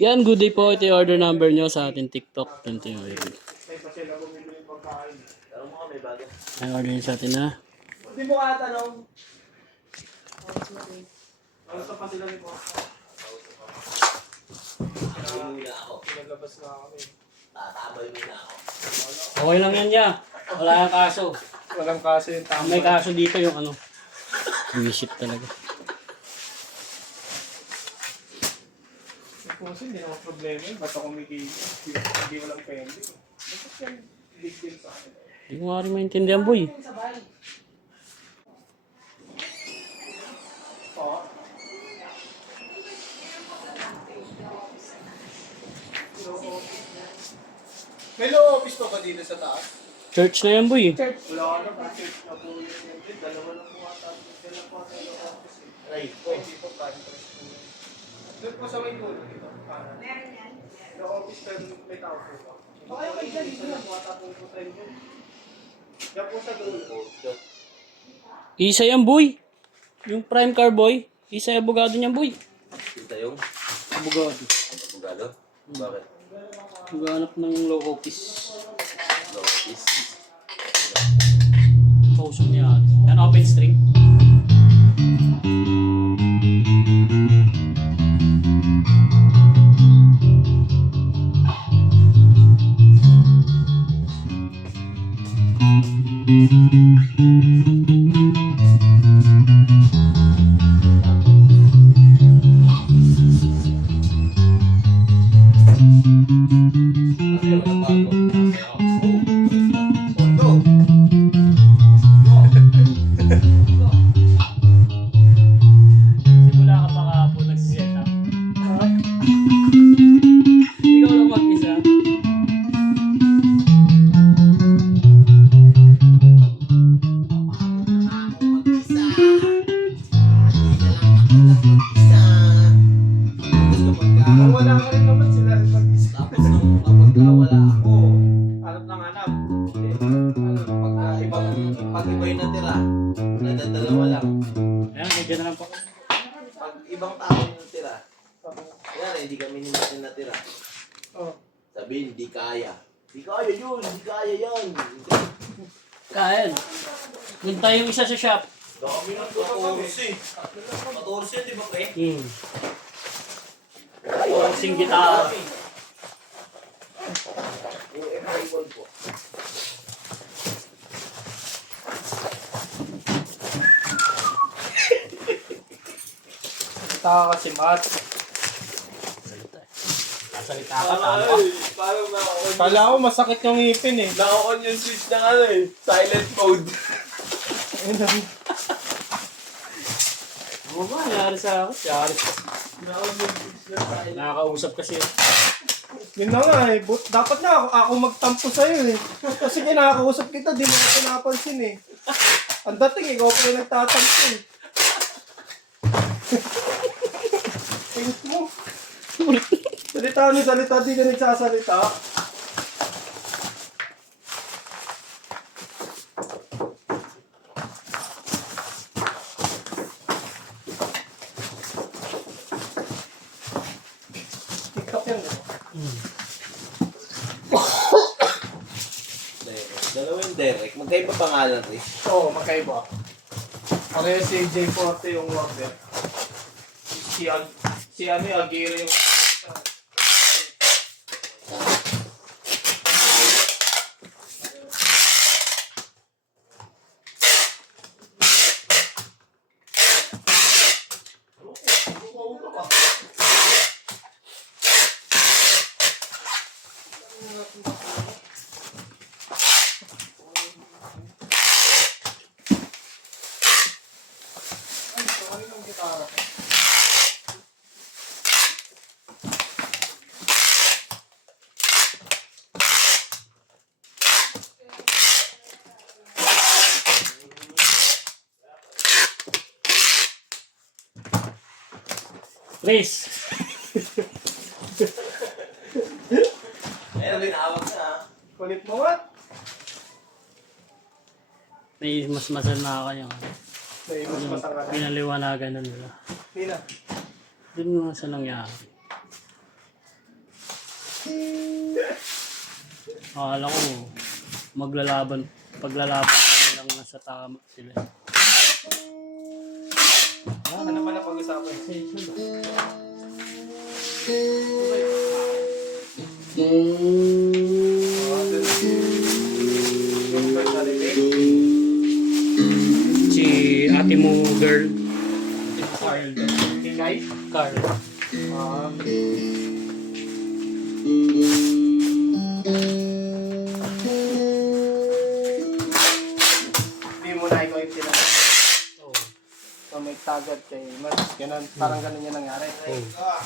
Yan, good day po. Ito yung order number nyo sa ating TikTok. Ito yung order. Ang order nyo sa atin na. Hindi mo katanong. Ano sa pasilang mo? Naglabas na kami. Tatabay muna ako. Okay lang yan niya. Wala kang kaso. Walang kaso yung tama. May kaso dito yung ano. Bullshit talaga. Kung hindi naman problema yun, ba't ako kumikili? Hindi walang pending. Bakit yan big deal sa akin? Hindi ko nga rin maintindihan, boy. Oo. May law office pa ba dito sa taas? Church na yan, boy. Wala na pa. Church na po yun. Dalawa na po ata. Dalawa po sa law office. Aray, Dito countries po. Doon po sa may dulo dito. Meron yan. Law office pero may tao po ba? Okay, dyan. Dito na po ata po po tayo dyan. Diyan po sa dulo. Isa yan, boy. Yung prime car, boy. Isa yung abogado niyan, boy. Kita yung Abogado. abogado? Bakit? Maghanap ng law office. Office. Kausap niya. Yan, open string. Simula ka pa kahapon nagsiset up. Ikaw lang mag-isa. Kung wala ka rin naman sila rin mag-isa. Tapos nung kapag wala ako, Hanap ng hanap. pag iba yung natira, nadadalawa lang. Ayan, medyo na lang po. Pag ibang tao yung natira, yan hindi kami ni natin natira. Oh. Sabihin, hindi kaya. Hindi kaya yun, hindi kaya yan. Kain. Punta yung isa sa shop. Dami ng 14. 14 yun, di ba pre? Orsing gitara. Yung FI1 po. Salita ka kasi, Matt. Salita ka, tama ka. Parang na-on. Kala ko masakit yung ngipin eh. Na-on yung switch ng ano eh. Silent mode. Ano ba? Nangyari sa akin? Nangyari. Na-on yung switch ng silent. Nakakausap kasi. Yun na nga eh. Dapat na ako magtampo sa'yo eh. Kasi kinakausap kita, di mo ako napansin eh. Ang dating, ikaw pa yung nagtatampo eh. Tingin mo. Salita ni salita, di ka nagsasalita. TikTok yan eh. Dalawang Derek. Magkaiba pangalan rin. Oo, magkaiba. Pareho si J40 yung order. Si ano yung Aguirre yung... Please. Ayun, tinawag na ah. Kulit mo nga. May mas masal na kanya. May mas matanga na. Pinaliwanagan na nila. Hindi na. Doon nga sa nangyari. Akala ko, paglalaban ko lang nasa tama sila. Ano pala pag-usapan? Yung personality. Si ate mo girl. Carl. Ingay. Carl. Ah. Hindi mo na ikaw yung tinanong. Oh. So may tagad kay Mas. Ganun, parang ganun yung nangyari. Oh.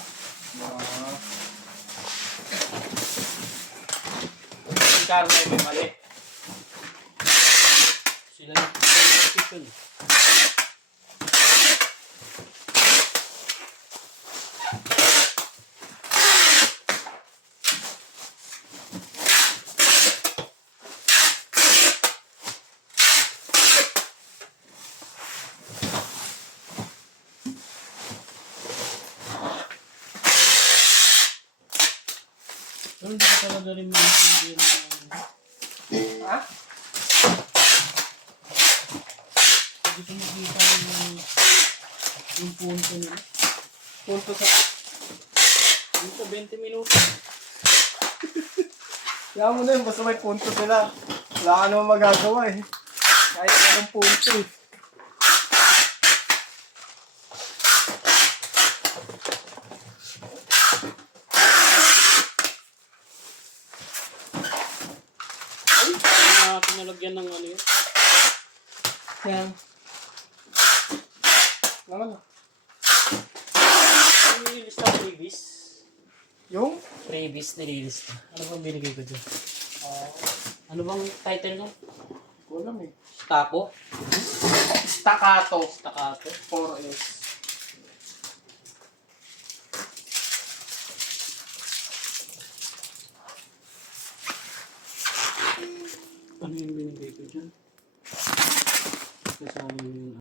Si Carlo ay may mali. Sila yung position. Pero hindi ka talaga rin maintindihan ng Ha? hindi ko makita yung punto nila. Punto sa... Dito 20 minutos. Kaya mo na yun, basta may punto sila. Wala ka naman magagawa eh. Kahit anong punto eh. Kaya pinalagyan ng ano yun. Yan. Naman. Ano nililista ko previous? Yung? Previous nililista. Ano bang binigay ko dyan? Ano bang title nyo? Kulam eh. Tapo? Staccato. Staccato? 4S. Ano yung binigay ko dyan? Kasama yung